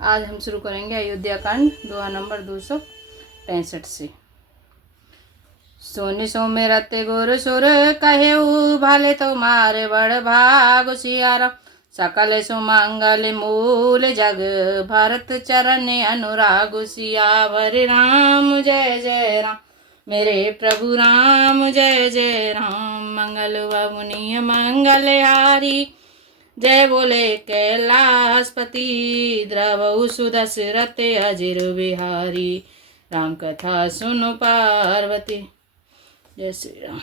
आज हम शुरू करेंगे अयोध्या कांड दोहा नंबर 263 से। सोनी सो मेरा ते गोर सुर कहे भाले तो मारे बड़ भाग सियारा सकल सुमंगल मूल जग भरत चरण अनुराग सियावर राम जय जय राम मेरे प्रभु राम जय जय राम मंगल मुनि मंगल हारी जय बोले कैलाशपति द्रवहु सुदशरथ अजिर बिहारी राम कथा सुनो पार्वती। जय श्री राम।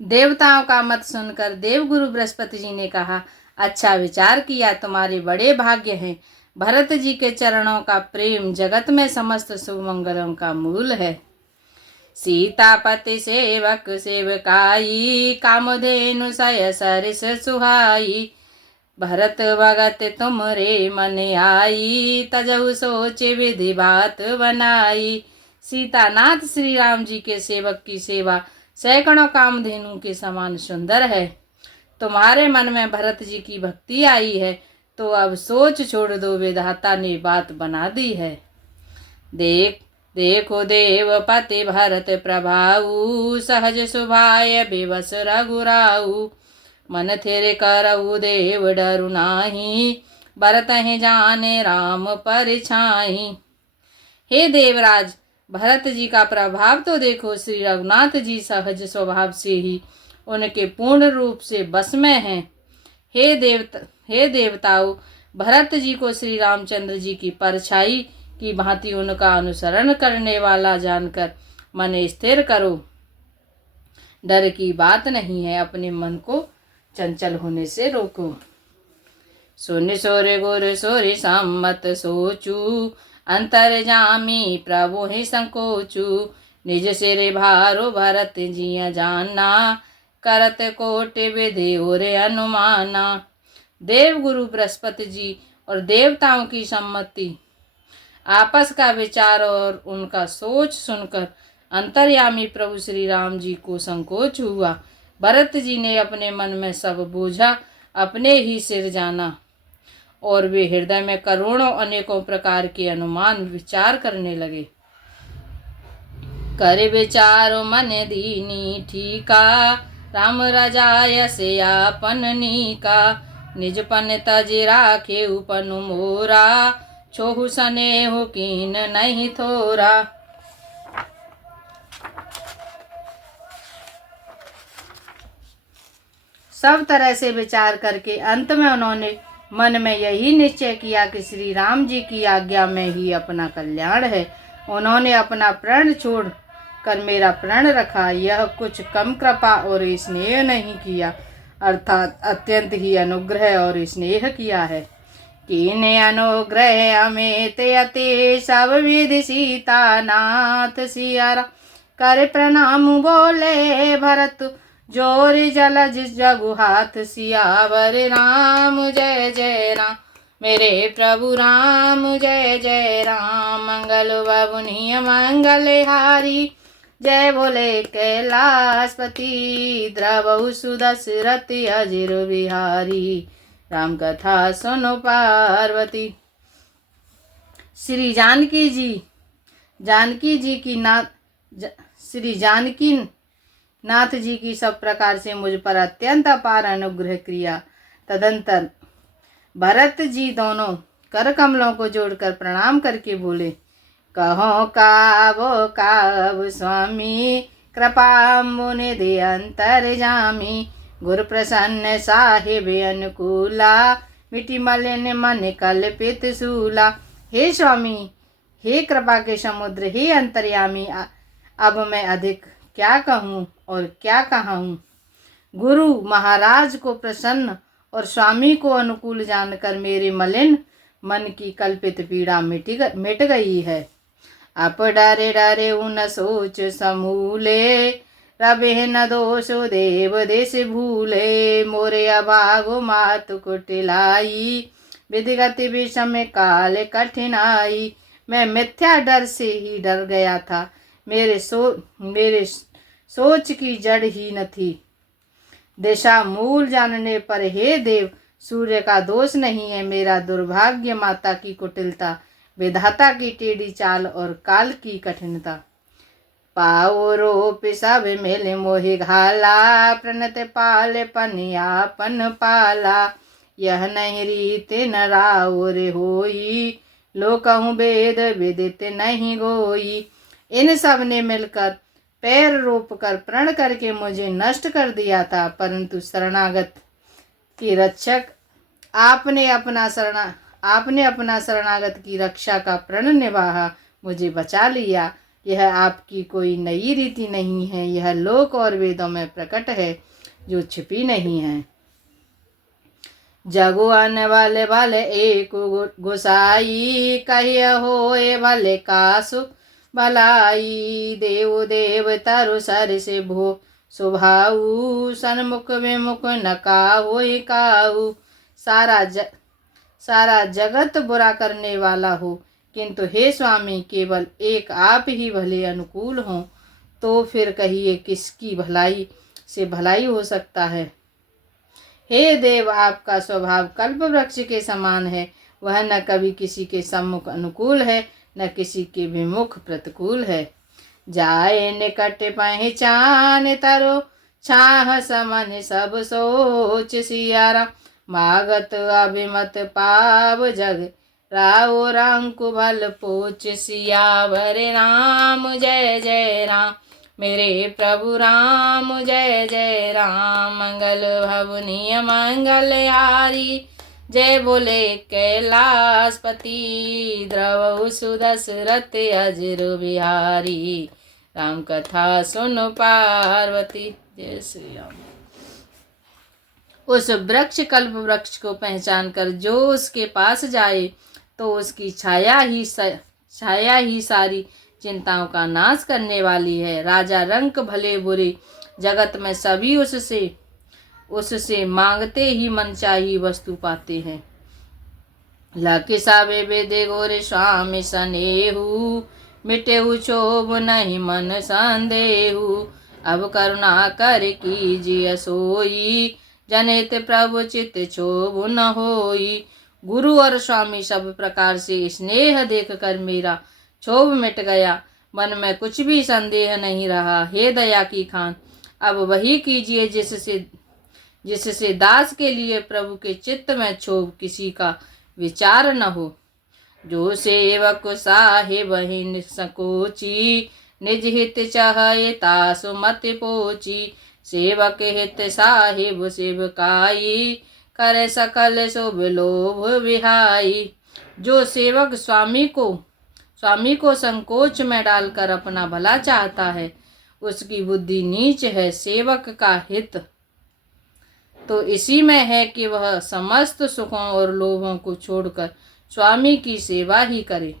देवताओं का मत सुनकर देवगुरु बृहस्पति जी ने कहा, अच्छा विचार किया, तुम्हारे बड़े भाग्य हैं। भरत जी के चरणों का प्रेम जगत में समस्त शुभ मंगलों का मूल है। सीतापति सेवक सेवकाई कामधेनु सय सरिस सुहाई भरत भगत तुमरे मन आई तजहु सोच विधि बात बनाई। सीतानाथ श्री राम जी के सेवक की सेवा सैकड़ों कामधेनु के समान सुंदर है। तुम्हारे मन में भरत जी की भक्ति आई है तो अब सोच छोड़ दो, विधाता ने बात बना दी है। देखो देवपति भरत प्रभाऊ सहज सुभाय विवश रघुराऊ मन थेरे करऊ देव डरु नाही भरत ही जाने राम परिछाई। हे देवराज, भरत जी का प्रभाव तो देखो। श्री रघुनाथ जी सहज स्वभाव से ही उनके पूर्ण रूप से बस में हैं। हे देवताओं, भरत जी को श्री रामचंद्र जी की परछाई की भांति उनका अनुसरण करने वाला जानकर मन स्थिर करो। डर की बात नहीं है, अपने मन को चंचल होने से रोको। सुन सोरे गोर सोरे सम्मत सोचू अंतर जामी प्रभु ही संकोचू निज सिर भारो भरत जिया जाना करत कोट विधि और अनुमाना। देव गुरु बृहस्पति जी और देवताओं की सम्मति, आपस का विचार और उनका सोच सुनकर अंतर्यामी प्रभु श्री राम जी को संकोच हुआ। भरत जी ने अपने मन में सब बूझा अपने ही सिर जाना और वे हृदय में करोड़ों अनेकों प्रकार के अनुमान विचार करने लगे। कर विचारो मन दीनी ठीका राम रजाय से आपन नीका निज पन तज राखे उपन मोरा छोहु सनेहु कीन नहीं थोरा। सब तरह से विचार करके अंत में उन्होंने मन में यही निश्चय किया कि श्री राम जी की आज्ञा में ही अपना कल्याण है। उन्होंने अपना प्रण छोड़ कर मेरा प्रण रखा। यह कुछ कम कृपा और स्नेह नहीं किया, अर्थात अत्यंत ही अनुग्रह और स्नेह किया है। कीने अनुग्रह अमित अति सब विधि सीता नाथ सियारा कर प्रणाम बोले भरत जोरि जलज जगु हाथ सियावर राम जय जय राम मेरे प्रभु राम जय जय राम मंगल मुनि मंगल हारी जय बोले कैलाशपति द्रवहु सुदशरथ अजिर बिहारी राम कथा सुनो पार्वती। श्री जानकी नाथ जी की सब प्रकार से मुझ पर अत्यंत अपार अनुग्रह किया। तदंतर भरत जी दोनों कर कमलों को जोड़कर प्रणाम करके बोले, कहो काव स्वामी कृपा मुनि दे अंतर जामी गुरु प्रसन्न साहिब अनुकूला मिटी मलिन मन कल्पित सूला। हे स्वामी, हे कृपा के समुद्र, हे अंतर्यामी, अब मैं अधिक क्या कहूँ और क्या कहूँ। गुरु महाराज को प्रसन्न और स्वामी को अनुकूल जानकर मेरे मलिन मन की कल्पित पीड़ा मिट गई है। आप डरे डरे उन सोच समूले रबे न दोषो देव देश भूले मोरे अभागो मात कुटिलाई विधिगति विषम काल कठिनाई। मैं मिथ्या डर से ही डर गया था, मेरे सोच की जड़ ही न थी। दिशा मूल जानने पर हे देव सूर्य का दोष नहीं है मेरा दुर्भाग्य, माता की कुटिलता, विधाता की टेढ़ी चाल और काल की कठिनता। पाओ रोप सब मिल मोहि घाला, प्रणत पाल पनियापन पाला। यह नहीं रीत न राउर होई, लोकहु वेद विदित नहीं गोई। इन सब ने मिलकर पैर रोप कर प्रण करके मुझे नष्ट कर दिया था, परंतु शरणागत की रक्षक आपने अपना शरणागत की रक्षा का प्रण निभाया, मुझे बचा लिया। यह आपकी कोई नई रीति नहीं है, यह लोक और वेदों में प्रकट है, जो छिपी नहीं है। जगु आने वाले भले एक गुसाई, कहिए होए भले कासु भलाई। देव देव तरु सर से भो सुभाऊ, सन्मुख विमुख न काहु काऊ। सारा जगत बुरा करने वाला हो, किंतु हे स्वामी केवल एक आप ही भले अनुकूल हों, तो फिर कहिए किसकी भलाई से भलाई हो सकता है। हे देव, आपका स्वभाव कल्प वृक्ष के समान है, वह न कभी किसी के सम्मुख अनुकूल है, न किसी के विमुख प्रतिकूल है। जाए निकट पहचान तरो छाह समन सब सोच सियारा। मागत अभिमत पाव जग राव रंकु भल पोच। सियावर राम जय जय राम, मेरे प्रभु राम जय जय राम। मंगल भवनीय मंगल हारी, जय बोले कैलाशपति। द्रवहु सुदशरथ अजर बिहारी, राम कथा सुन पार्वती। जय श्री राम। उस वृक्ष कल्प वृक्ष को पहचान कर जो उसके पास जाए, तो उसकी छाया ही सारी चिंताओं का नाश करने वाली है। राजा रंक भले बुरे जगत में सभी उससे मांगते ही मनचाही वस्तु पाते हैं। लाके सावे बेदे गोरे स्वामी सनेहु, मिटेहु क्षोभ नहीं मन संदेहु। अब करुणा कर कीजिए सोई, जनित प्रभु चित क्षोभ न होई। गुरु और स्वामी सब प्रकार से स्नेह देखकर मेरा क्षोभ मिट गया, मन में कुछ भी संदेह नहीं रहा। हे दया की खान, अब वही कीजिए जिससे दास के लिए प्रभु के चित्त में क्षोभ किसी का विचार न हो। जो सेवक साहेब हिन संकोची, निज हित चाहे तासु मत पोची। सेवक हित साहिब सेवकाई, करे सकल शुभ लोभ विहाई। जो सेवक स्वामी को संकोच में डालकर अपना भला चाहता है, उसकी बुद्धि नीच है। सेवक का हित तो इसी में है कि वह समस्त सुखों और लोभों को छोड़कर स्वामी की सेवा ही करे।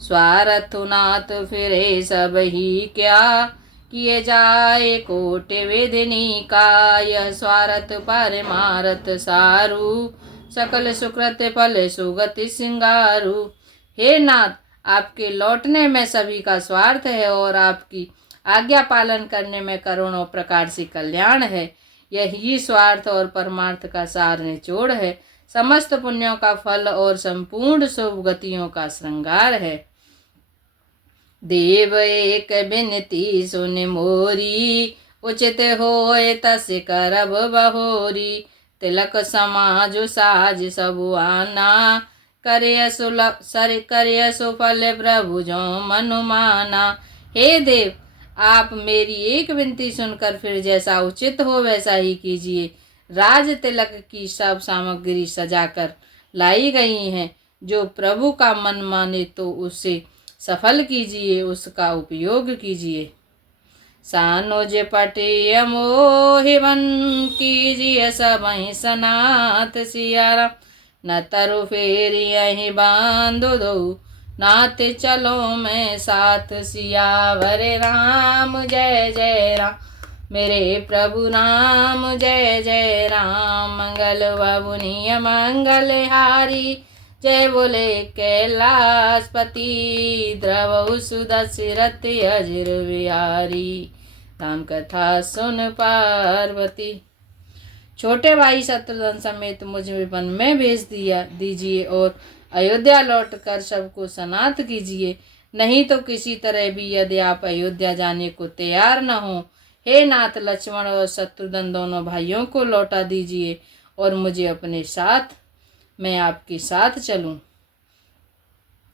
स्वार्थनाथ फिरे सब ही क्या, किए जाए कोट वेदनी का। यह स्वार्थ परमारथ सारू, सकल सुकृत फल सुगति सिंगारू। हे नाथ, आपके लौटने में सभी का स्वार्थ है और आपकी आज्ञा पालन करने में करोड़ों प्रकार से कल्याण है। यही स्वार्थ और परमार्थ का सार निचोड़ है, समस्त पुण्यों का फल और संपूर्ण शुभ गतियों का श्रृंगार है। देव एक बिनती सुन मोरी, उचित होए तस करब बहोरी। तिलक समाज साज सबु आना, करे सुफल प्रभु जो मनुमाना। हे देव, आप मेरी एक विनती सुनकर फिर जैसा उचित हो वैसा ही कीजिए। राज तिलक की सब सामग्री सजाकर लाई गई हैं, जो प्रभु का मन माने तो उसे सफल कीजिए, उसका उपयोग कीजिए। सानुज पटिय मोहिवन कीजिए सबहि सनाथ सियारा। न तरु फेरी यही बांधो दो, नाथ चलो मैं साथ। सियावर राम जय जय राम, मेरे प्रभु राम जय जय राम। मंगल भवनीय मंगल हारी, जय बोले कैलाशपति। द्रवहु सुदशरथ अजर बिहारी, राम कथा सुन पार्वती। छोटे भाई शत्रुघ्न समेत मुझे वन में भेज दीजिए और अयोध्या लौटकर सबको सनात कीजिए, नहीं तो किसी तरह भी यदि आप अयोध्या जाने को तैयार न हो, हे नाथ लक्ष्मण और शत्रुघ्न दोनों भाइयों को लौटा दीजिए और मुझे अपने साथ, मैं आपके साथ चलूं।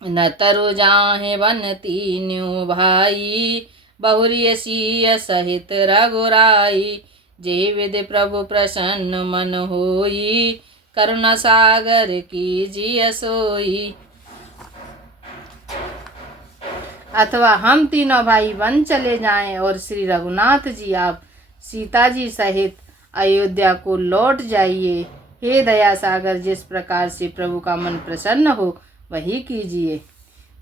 न तरु जाहे वन तीन्यों भाई, बहुरिय सिय सहित रघुराई। जे विधि प्रभु प्रसन्न मन होई, करुणा सागर कीजिए सोई। अथवा हम तीनों भाई वन चले जाएं और श्री रघुनाथ जी आप सीता जी सहित अयोध्या को लौट जाइए। हे दया सागर, जिस प्रकार से प्रभु का मन प्रसन्न हो वही कीजिए।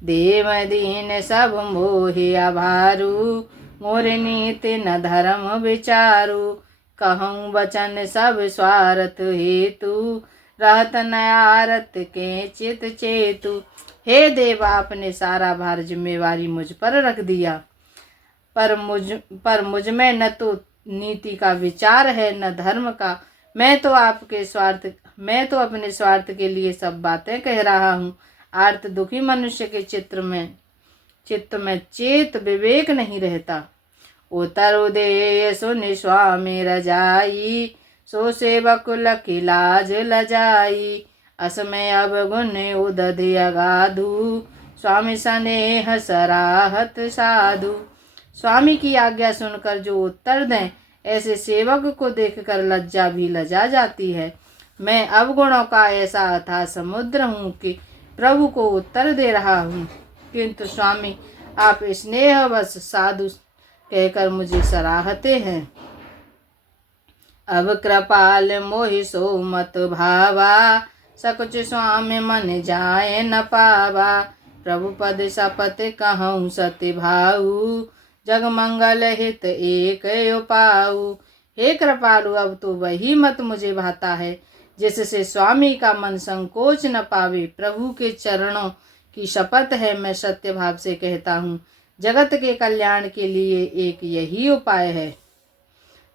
देव दीन सब मोहे आभारू, मोर नीति न धर्म विचारू। कहूँ वचन सब स्वार्थ हेतु, रहत न आरत के चित चेतु। हे देव, आपने सारा भार जिम्मेवारी मुझ पर रख दिया, पर मुझ में न तो नीति का विचार है न धर्म का। मैं तो अपने स्वार्थ के लिए सब बातें कह रहा हूँ। आर्त दुखी मनुष्य के चित्त में चेत विवेक नहीं रहता। उतरुदेय सुनि स्वामी रजाई, सो सेवक लखी लाज लजाई। असमय अवगुण उदधि अगाधु, स्वामी स्नेह सराहत साधु। स्वामी की आज्ञा सुनकर जो उत्तर दें, ऐसे सेवक को देखकर लज्जा भी लजा जाती है। मैं अवगुणों का ऐसा अथाह समुद्र हूँ कि प्रभु को उत्तर दे रहा हूँ, किंतु स्वामी आप स्नेहवश साधु कहकर मुझे सराहते हैं। अब कृपाल मोहि सो मत भावा, सकुच स्वामी मन जाए न पावा। प्रभु पद शपथ कहूँ सत्य भाऊ, जग मंगल हित एक उपाऊ। हे कृपालु, अब तो वही मत मुझे भाता है जिससे स्वामी का मन संकोच न पावे। प्रभु के चरणों की शपथ है, मैं सत्य भाव से कहता हूँ, जगत के कल्याण के लिए एक यही उपाय है।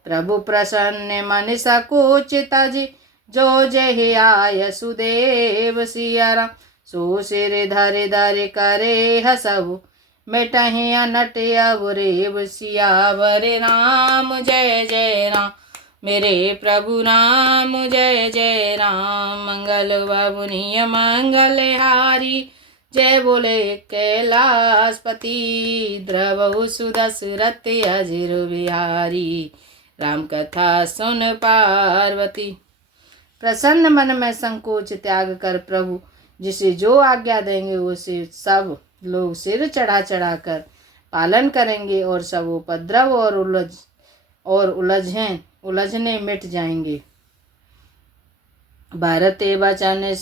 प्रभु प्रसन्न मन सकोच तज, जो जय आय सुदेव सिया राम। सो सिर धरे धरे करे हसहु, मिटहि अनट अवरेव सियावर राम। जय जय राम मेरे प्रभु राम, जय जय राम। मंगल बाबुनिय मंगल हारी, जय बोले कैलाशपति। द्रवहु सुदशरथ अजिर बिहारी, राम कथा सुन पार्वती। प्रसन्न मन में संकोच त्याग कर प्रभु जिसे जो आज्ञा देंगे उसे सब लोग सिर चढ़ा चढ़ा कर पालन करेंगे और सब उपद्रव और उलझने मिट जाएंगे। भारत वचन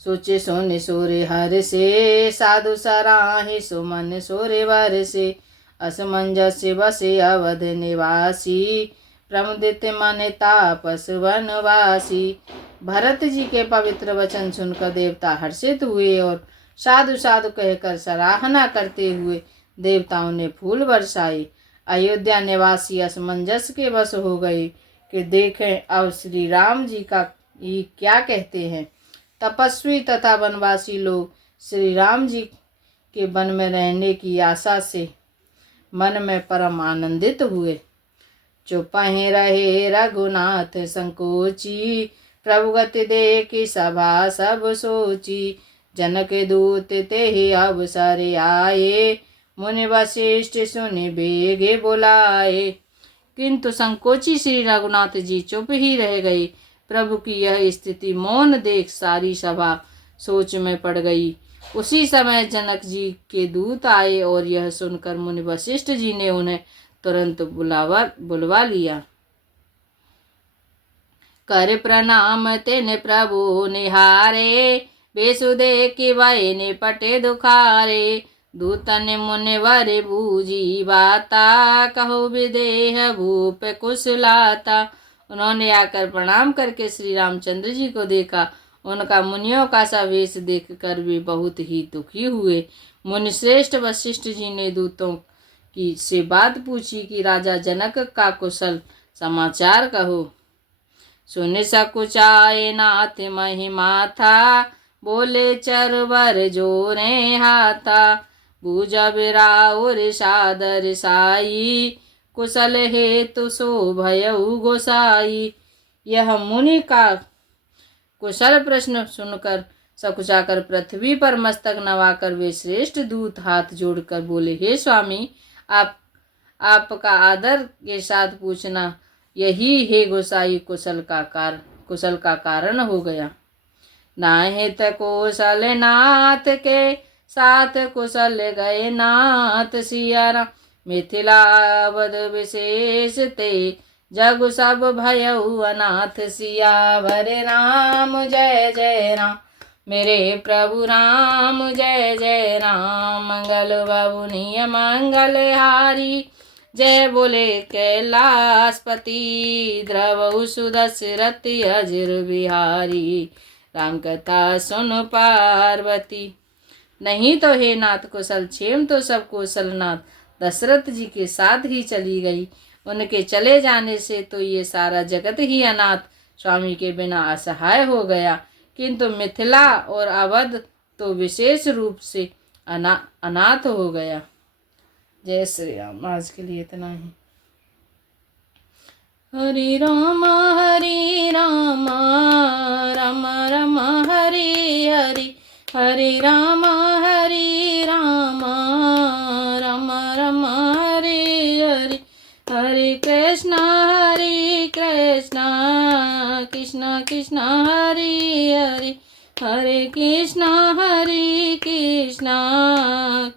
सोचे सोने सोरे हर से, साधु सराहे सुमन सोरे वर से। असमंजस्य बसे अवध निवासी, प्रमुदित मन तापस वनवासी। भरत जी के पवित्र वचन सुनकर देवता हर्षित हुए और साधु साधु कहकर सराहना करते हुए देवताओं ने फूल बरसाए। अयोध्या निवासी असमंजस के वश हो गए कि देखें अब श्री राम जी का ये क्या कहते हैं। तपस्वी तथा वनवासी लोग श्री राम जी के वन में रहने की आशा से मन में परम आनंदित हुए। चुपहि रहे रघुनाथ संकोची, प्रभु गति देखी सभा सब सोची। जनक दूत तेहि अवसर आए, मुनि वशिष्ठ सुनि बेगे बुलाए। किंतु संकोची श्री रघुनाथ जी चुप ही रह गए। प्रभु की यह स्थिति मौन देख सारी सभा सोच में पड़ गई। उसी समय जनक जी के दूत आए और यह सुनकर मुनि वशिष्ठ जी ने उन्हें तुरंत बुलवा लिया। कर प्रणाम तेने प्रभु निहारे, बेसुदे की वाय ने पटे दुखारे। दूतन मुनिवर बूझी बाता, कहो विदेह भूप कुशलाता। उन्होंने आकर प्रणाम करके श्री रामचंद्र जी को देखा। उनका मुनियों का सा वेश देखकर वे बहुत ही दुखी हुए। मुनिश्रेष्ठ वशिष्ठ जी ने दूतों की से बात पूछी कि राजा जनक का कुशल समाचार कहो। सुन सकुचाए नाथ महिमा था, बोले चरवर जोरे हाथा। बूझा बिराउर सादर साई, कुशल हेतु सो भयउ गोसाई। यह मुनि का कुशल प्रश्न सुनकर सकुचाकर पृथ्वी पर मस्तक नवाकर वे श्रेष्ठ दूत हाथ जोड़कर बोले, हे स्वामी, आपका आदर के साथ पूछना यही हे गोसाई कुशल का कारण हो गया। नाहित कौशल नाथ के साथ कुशल गए नाथ सिया राम। मिथिलावद विशेष ते जग सब भयउ अनाथ। सियावर राम जय जय राम, मेरे प्रभु राम जय जय राम। मंगल बबुनिय मंगल हारी, जय बोले कैलाशपति। द्रवहु सुदशरथ अजिर बिहारी, राम कथा सुन पार्वती। नहीं तो हे नाथ कुशल क्षेम तो सब कुशलनाथ दशरथ जी के साथ ही चली गई। उनके चले जाने से तो ये सारा जगत ही अनाथ, स्वामी के बिना असहाय हो गया। किंतु मिथिला और अवध तो विशेष रूप से अनाथ हो गया। जय श्री राम। आज के लिए इतना ही। हरे राम राम राम हरे हरे, हरे राम राम राम हरे हरे। हरे कृष्णा कृष्णा कृष्णा हरे हरे, हरे कृष्णा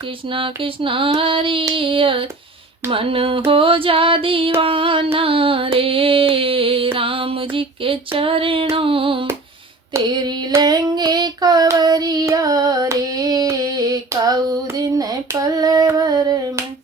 कृष्णा कृष्णा हरे हरे। मन हो जा दीवाना रे राम जी के चरणों में, तेरी लेंगे खबरिया रे काऊ दिन पलवर में।